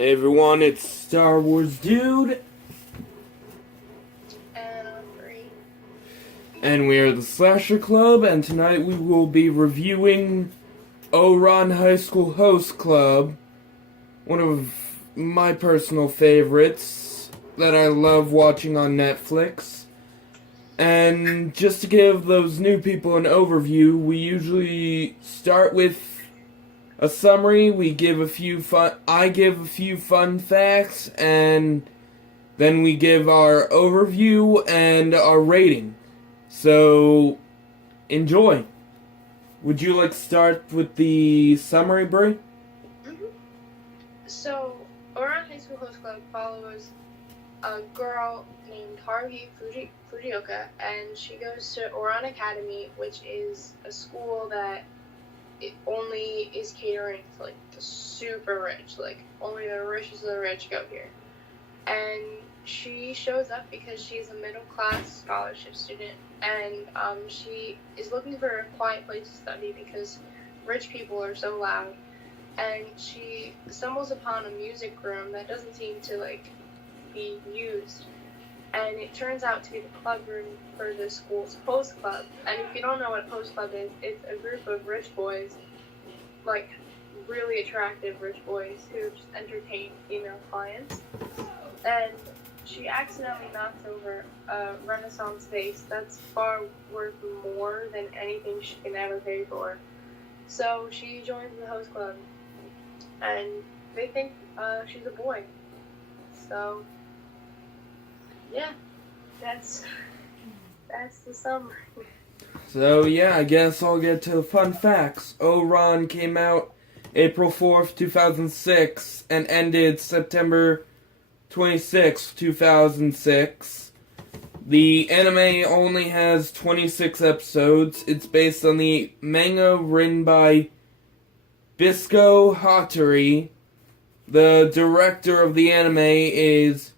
Hey everyone, it's Star Wars Dude, And I'm free. and we are the Slasher Club, and tonight we will be reviewing Ouran High School Host Club, one of my personal favorites that I love watching on Netflix. And just to give those new people an overview, we usually start with a summary. I give a few fun facts, and then we give our overview and our rating. So, enjoy. Would you like to start with the summary, Brie? Mm-hmm. So, Ouran High School Host Club follows a girl named Fujioka, and she goes to Ouran Academy, which is a school that it only is catering to like the super rich, like only the richest of the rich go here. And she shows up because she's a middle class scholarship student, and she is looking for a quiet place to study because rich people are so loud. And she stumbles upon a music room that doesn't seem to like be used, and it turns out to be the club room for the school's host club. And if you don't know what a host club is, it's a group of rich boys, like really attractive rich boys who just entertain female clients. And she accidentally knocks over a Renaissance vase that's far worth more than anything she can ever pay for. So she joins the host club, and they think she's a boy. So yeah, that's the summary. So, yeah, I guess I'll get to the fun facts. Ouran came out April 4th, 2006, and ended September 26th, 2006. The anime only has 26 episodes. It's based on the manga written by Bisco Hattori. The director of the anime is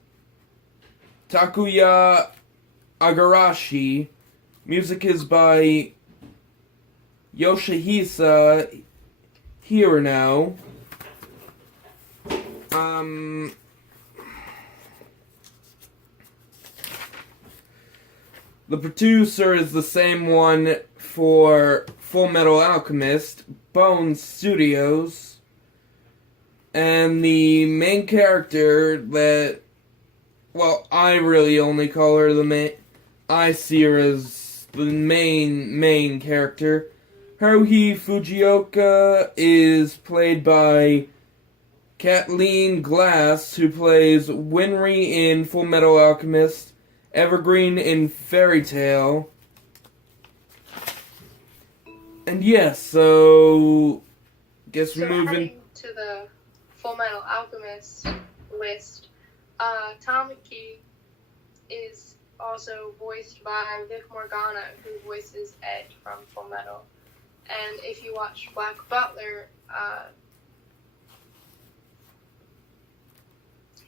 Takuya Agarashi. Music is by Yoshihisa Hirano. The producer is the same one for Full Metal Alchemist, Bone Studios. And the main character that, well, I really only call her the main, I see her as the main character. Haruhi Fujioka is played by Kathleen Glass, who plays Winry in Full Metal Alchemist, Evergreen in Fairy Tail. And yes, so guess we move in. Heading to the Full Metal Alchemist list, Tamaki is also voiced by Vic Morgana, who voices Ed from Full Metal. And if you watch Black Butler,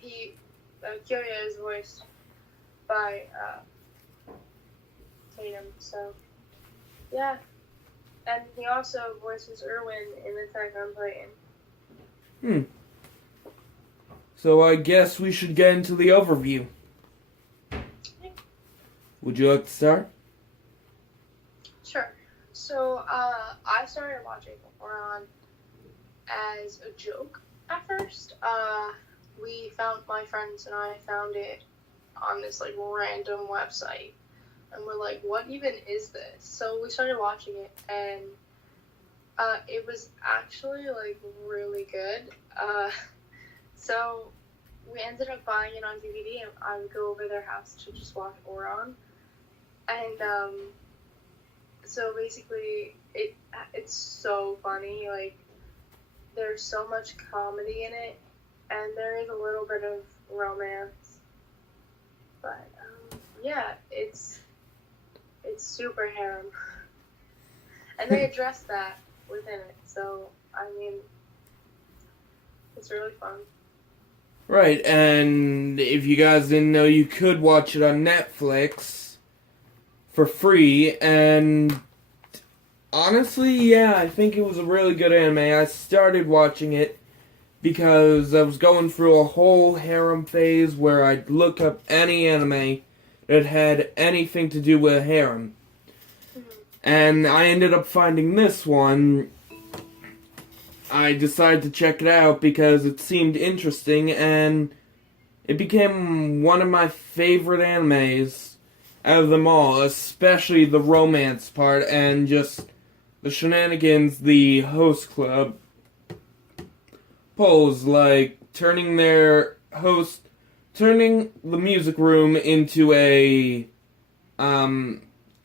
Kyoya is voiced by Tatum. So yeah, and he also voices Irwin in Attack on Titan. So I guess we should get into the overview. Would you like to start? Sure. So I started watching Ouran as a joke at first. My friends and I found it on this like random website, and we're like, what even is this? So we started watching it, and it was actually like really good. So we ended up buying it on DVD, and I would go over their house to just watch Ouran. And so basically it's so funny. Like, there's so much comedy in it, and there is a little bit of romance. But yeah, it's super harem, and they address that within it. So I mean, it's really fun. Right, and if you guys didn't know, you could watch it on Netflix for free, and honestly, yeah, I think it was a really good anime. I started watching it because I was going through a whole harem phase where I'd look up any anime that had anything to do with a harem. And I ended up finding this one. I decided to check it out because it seemed interesting, and it became one of my favorite animes out of them all, especially the romance part and just the shenanigans the host club pulls, like turning the music room into a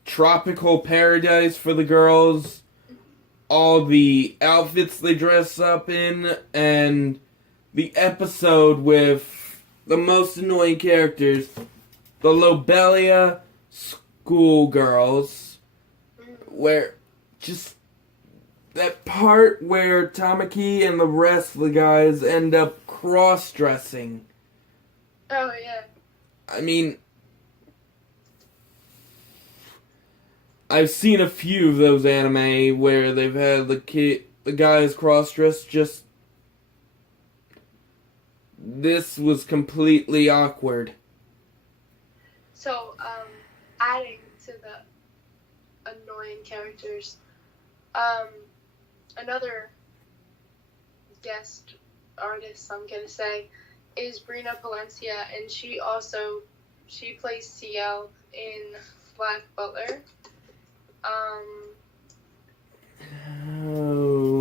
tropical paradise for the girls, all the outfits they dress up in, and the episode with the most annoying characters, the Lobelia schoolgirls, where just that part where Tamaki and the rest of the guys end up cross-dressing. Oh, yeah. I mean, I've seen a few of those anime where they've had the guys cross-dressed. Just this was completely awkward. So, adding to the annoying characters, another guest artist, I'm gonna say, is Brina Palencia, and she plays CL in Black Butler. Oh,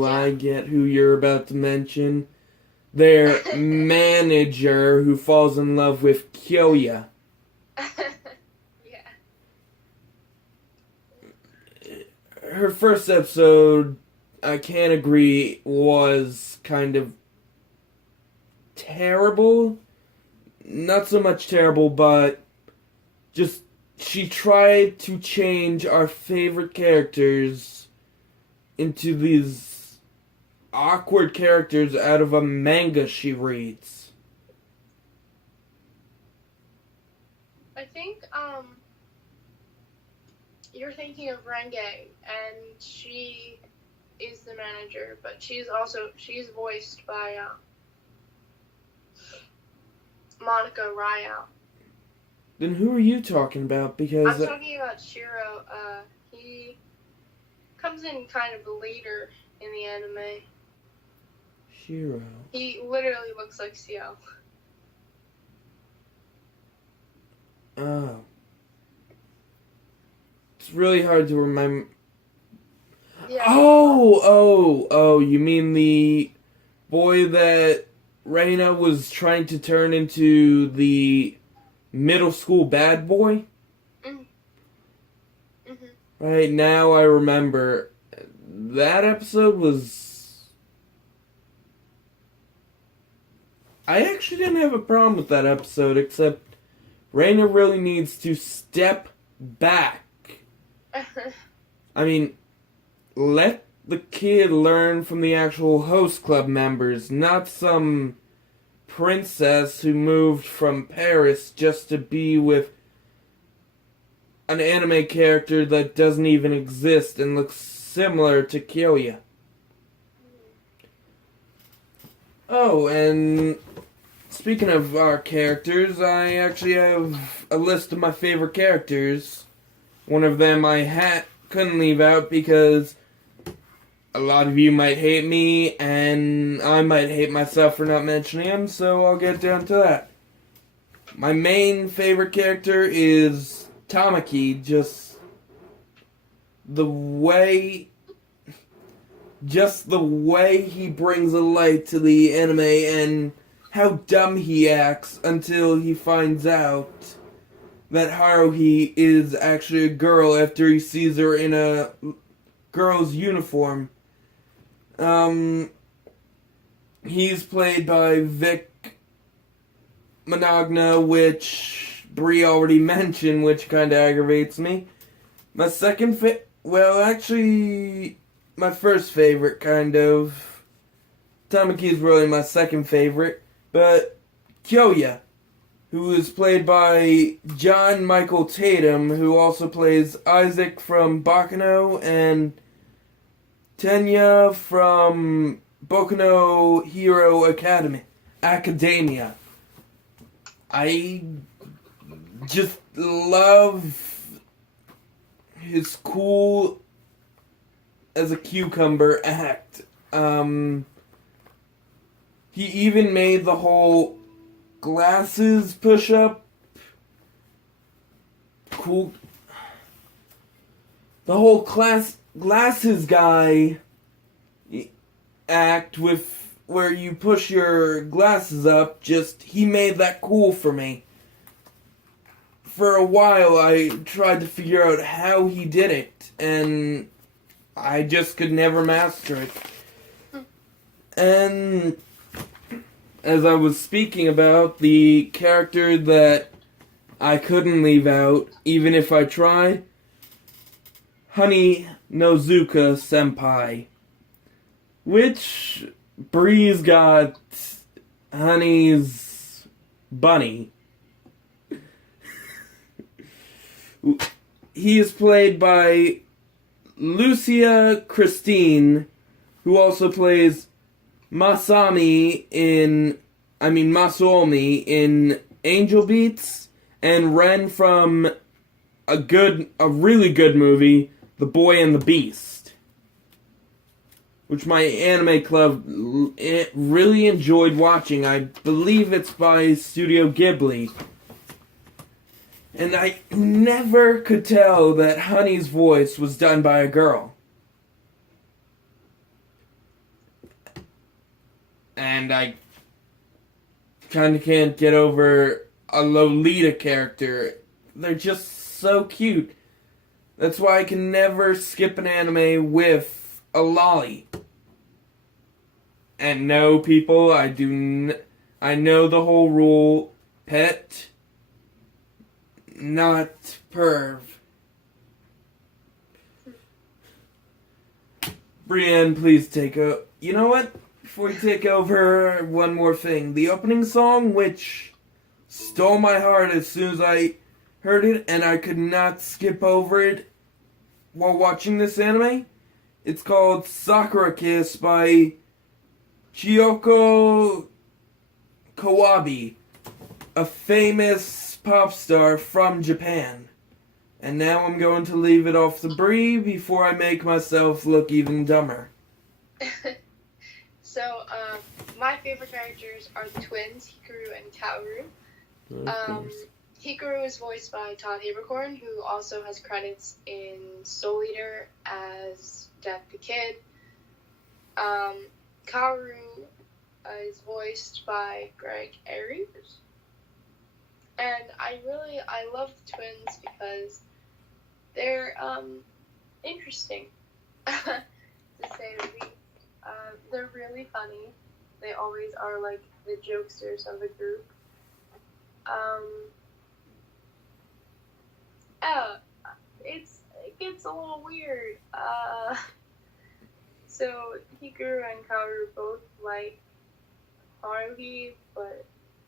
yeah. I get who you're about to mention. Their manager who falls in love with Kyoya. Yeah. Her first episode, I can't agree, was kind of terrible. Not so much terrible, but just she tried to change our favorite characters into these awkward characters out of a manga she reads. I think you're thinking of Renge, and she is the manager, but she's voiced by Monica Ryo. Then who are you talking about? Because I'm talking about Shiro. He comes in kind of later in the anime. Shiro. He literally looks like CL. Oh. It's really hard to remember. Yeah. Oh, you mean the boy that Reina was trying to turn into the middle school bad boy? Mm-hmm. Right, now I remember. That episode was... I actually didn't have a problem with that episode, except Reina really needs to step back. I mean, let the kid learn from the actual host club members, not some princess who moved from Paris just to be with an anime character that doesn't even exist and looks similar to Kyoya. Oh, and speaking of our characters, I actually have a list of my favorite characters. One of them I couldn't leave out because a lot of you might hate me, and I might hate myself for not mentioning him, so I'll get down to that. My main favorite character is Tamaki. Just the way he brings a light to the anime and how dumb he acts until he finds out that Haruhi is actually a girl after he sees her in a girl's uniform. He's played by Vic Monagna, which Bree already mentioned, which kind of aggravates me. My second my first favorite, kind of. Tamaki is really my second favorite, but Kyoya, who is played by John Michael Tatum, who also plays Isaac from Bakano, and Tenya from Boku no Hero Academia. I just love his cool as a cucumber act. He even made the whole glasses push up cool. The whole glasses guy act with where you push your glasses up, he made that cool for me. For a while I tried to figure out how he did it, and I just could never master it. And as I was speaking about, the character that I couldn't leave out, even if I tried, Honey Nozuka Senpai. Which Bree's got Honey's bunny. He is played by Lucia Christine, who also plays Masomi in Angel Beats, and Ren from a really good movie, The Boy and the Beast, which my anime club really enjoyed watching. I believe it's by Studio Ghibli. And I never could tell that Honey's voice was done by a girl. And I kind of can't get over a Lolita character. They're just so cute. That's why I can never skip an anime with a lolly. And no, people, I know the whole rule. Pet, not perv. Brienne, please take a... You know what? Before you take over, one more thing. The opening song, which stole my heart as soon as I heard it, and I could not skip over it while watching this anime. It's called Sakura Kiss by Chiyoko Kawabe, a famous pop star from Japan. And now I'm going to leave it off to Bree before I make myself look even dumber. So, my favorite characters are the twins, Hikaru and Kaoru. Hikaru is voiced by Todd Haberkorn, who also has credits in Soul Eater as Death the Kid. Kaoru is voiced by Greg Ayres. And I love the twins because they're interesting, to say the least. They're really funny. They always are like the jokesters of the group. It gets a little weird. So Hikaru and Kaoru both like Haruhi, but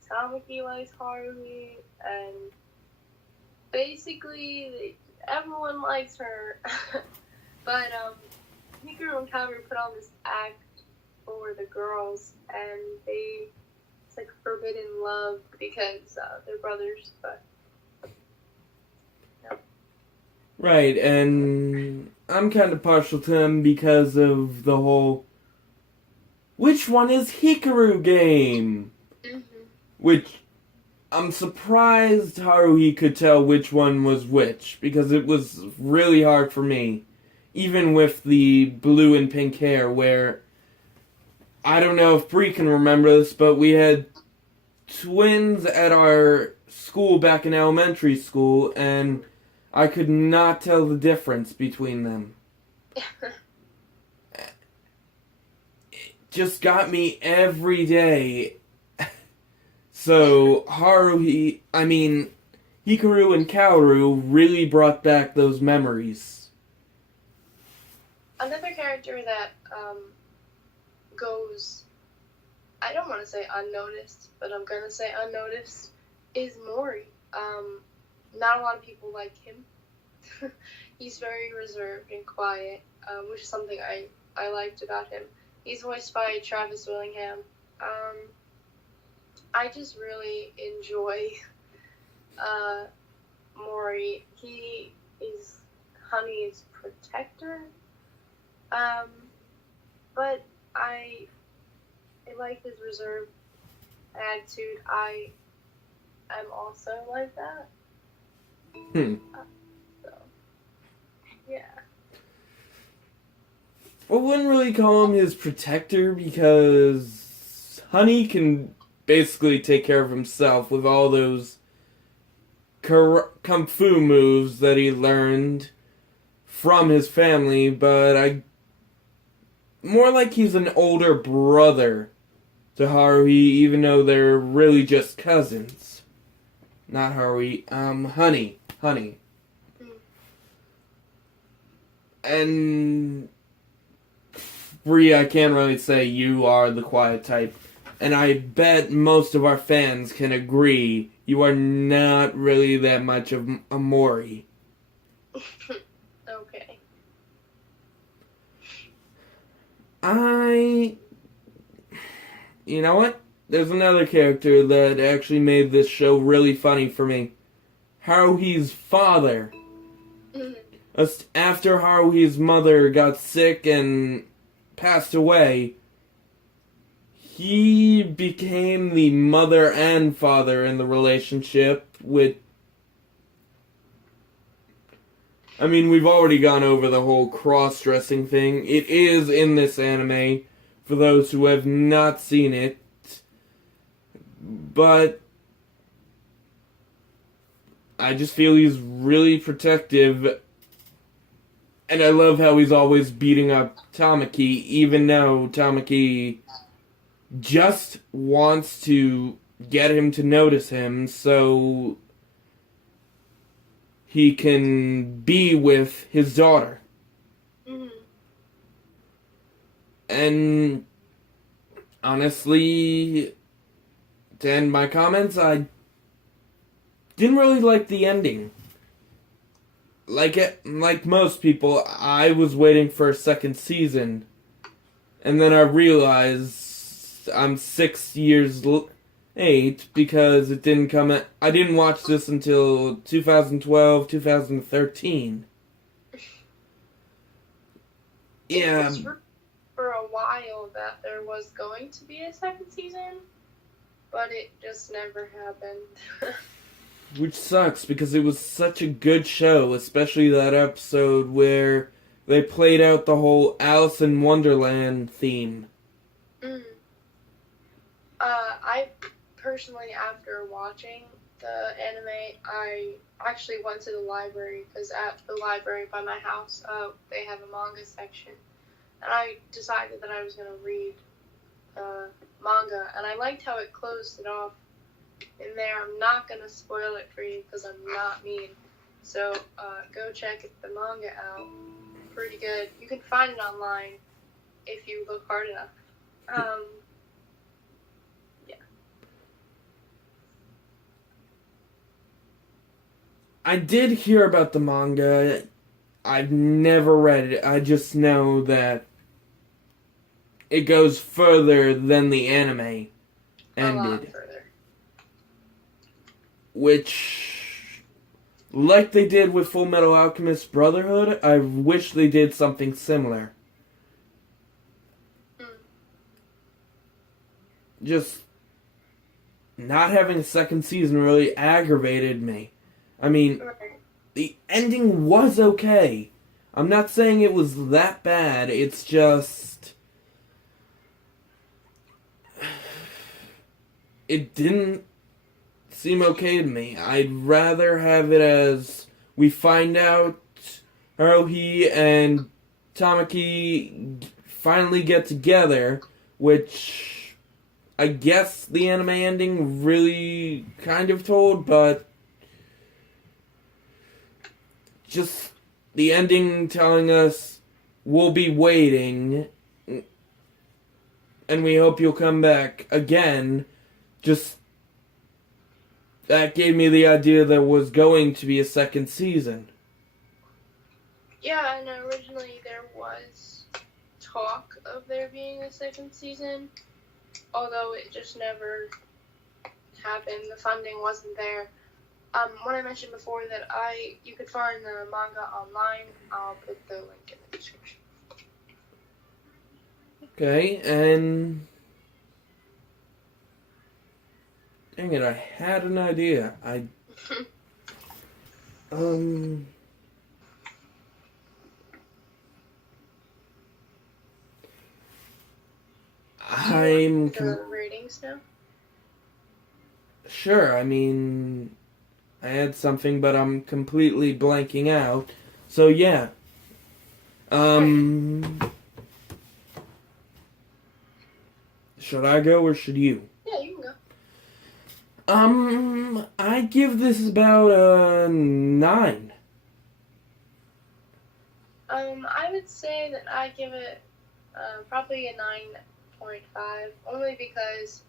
Tamaki likes Haruhi, and basically everyone likes her. But Hikaru and Kaoru put on this act for the girls, and it's like forbidden love because they're brothers, but no. Right, and I'm kind of partial to them because of the whole which one is Hikaru game? Mm-hmm. Which I'm surprised Haruhi could tell which one was which, because it was really hard for me. Even with the blue and pink hair, where I don't know if Bree can remember this, but we had twins at our school back in elementary school, and I could not tell the difference between them. It just got me every day. So Hikaru and Kaoru really brought back those memories. Another character that goes, I don't want to say unnoticed, but I'm going to say unnoticed, is Mori. Not a lot of people like him. He's very reserved and quiet, which is something I liked about him. He's voiced by Travis Willingham. I just really enjoy Maury. He is Honey's protector. But I like his reserved attitude. I am also like that. So, yeah. I wouldn't really call him his protector because Honey can basically take care of himself with all those kung fu moves that he learned from his family, but more like he's an older brother to Haruhi, even though they're really just cousins. Not Haruhi, Honey. And Bree, I can't really say you are the quiet type. And I bet most of our fans can agree you are not really that much of a Mori. Okay. You know what? There's another character that actually made this show really funny for me. Haruhi's father. After Haruhi's mother got sick and passed away, he became the mother and father in the relationship with... I mean, we've already gone over the whole cross-dressing thing. It is in this anime, for those who have not seen it. But I just feel he's really protective. And I love how he's always beating up Tamaki, even though Tamaki just wants to get him to notice him so he can be with his daughter. Mm-hmm. And honestly, to end my comments, I didn't really like the ending. Like most people, I was waiting for a second season, and then I realized I'm 6 years late because it didn't come out. I didn't watch this until 2012, 2013. Yeah. It was for a while that there was going to be a second season, but it just never happened. Which sucks, because it was such a good show, especially that episode where they played out the whole Alice in Wonderland theme. I personally, after watching the anime, I actually went to the library, because at the library by my house, they have a manga section, and I decided that I was going to read manga, and I liked how it closed it off in there. I'm not going to spoil it for you because I'm not mean. So go check the manga out. Pretty good. You can find it online if you look hard enough. Yeah. I did hear about the manga. I've never read it. I just know that it goes further than the anime ended. A lot further. Which, like they did with Full Metal Alchemist Brotherhood, I wish they did something similar. Just not having a second season really aggravated me. I mean, the ending was okay. I'm not saying it was that bad, it's just... it didn't seem okay to me. I'd rather have it as we find out Haruhi and Tamaki finally get together, which I guess the anime ending really kind of told, but just the ending telling us we'll be waiting and we hope you'll come back again, just that gave me the idea there was going to be a second season. Yeah, and originally there was talk of there being a second season, although it just never happened. The funding wasn't there. When I mentioned before that you could find the manga online, I'll put the link in the description. Okay, and dang it, I had an idea. I'm the ratings now. Sure. I mean, I had something, but I'm completely blanking out. So yeah. Should I go or should you? Yeah, you can go. I give this about a 9. I would say that I give it probably a 9.5, only because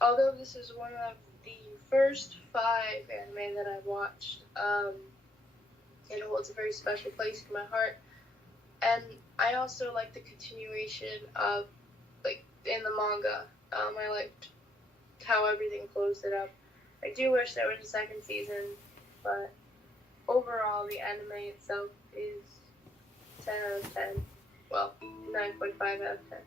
although this is one of the first 5 anime that I've watched, it holds a very special place in my heart. And I also like the continuation of, like, in the manga. I liked how everything closed it up. I do wish there was a second season, but overall the anime itself is 10 out of 10. Well, 9.5 out of 10.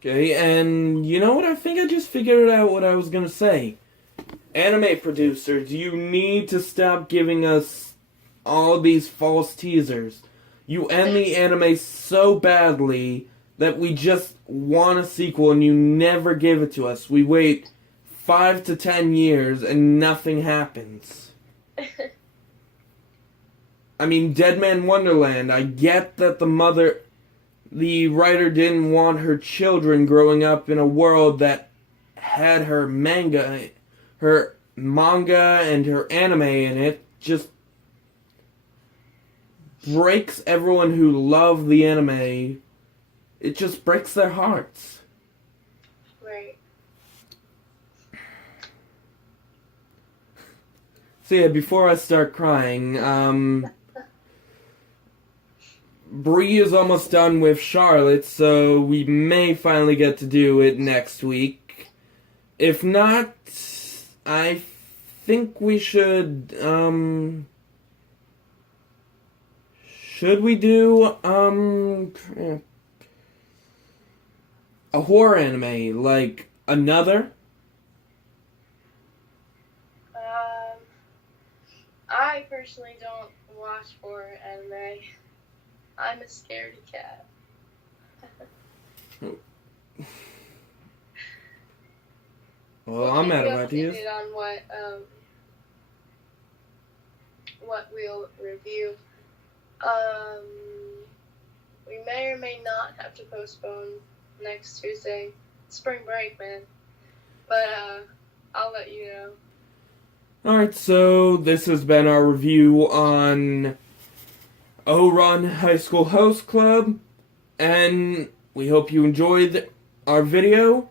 Okay, and you know what? I think I just figured out what I was gonna say. Anime producers, you need to stop giving us all these false teasers. You end the anime so badly that we just want a sequel and you never give it to us. We wait 5 to 10 years and nothing happens. I mean, Dead Man Wonderland, I get that the writer didn't want her children growing up in a world that had her manga and her anime in it. Just breaks everyone who loved the anime. It just breaks their hearts. Right. So yeah, before I start crying, Bree is almost done with Charlotte, so we may finally get to do it next week. If not, I think we should we do, a horror anime, like Another? I personally don't watch horror anime. I'm a scaredy cat. Well, I'm out of ideas. Updated on what we'll review. We may or may not have to postpone next Tuesday. Spring break, man. But I'll let you know. Alright, so this has been our review on Ouran High School Host Club, and we hope you enjoyed our video.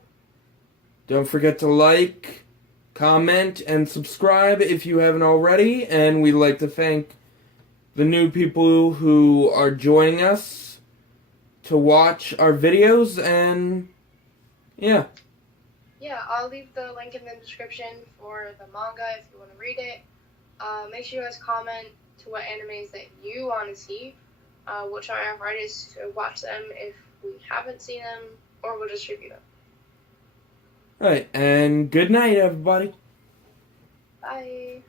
Don't forget to like, comment, and subscribe if you haven't already, and we'd like to thank the new people who are joining us to watch our videos, and yeah. Yeah, I'll leave the link in the description for the manga if you want to read it. Make sure you guys comment to what animes that you want to see. We'll try our hardest to watch them if we haven't seen them, or we'll just review them. Alright, and good night, everybody. Bye.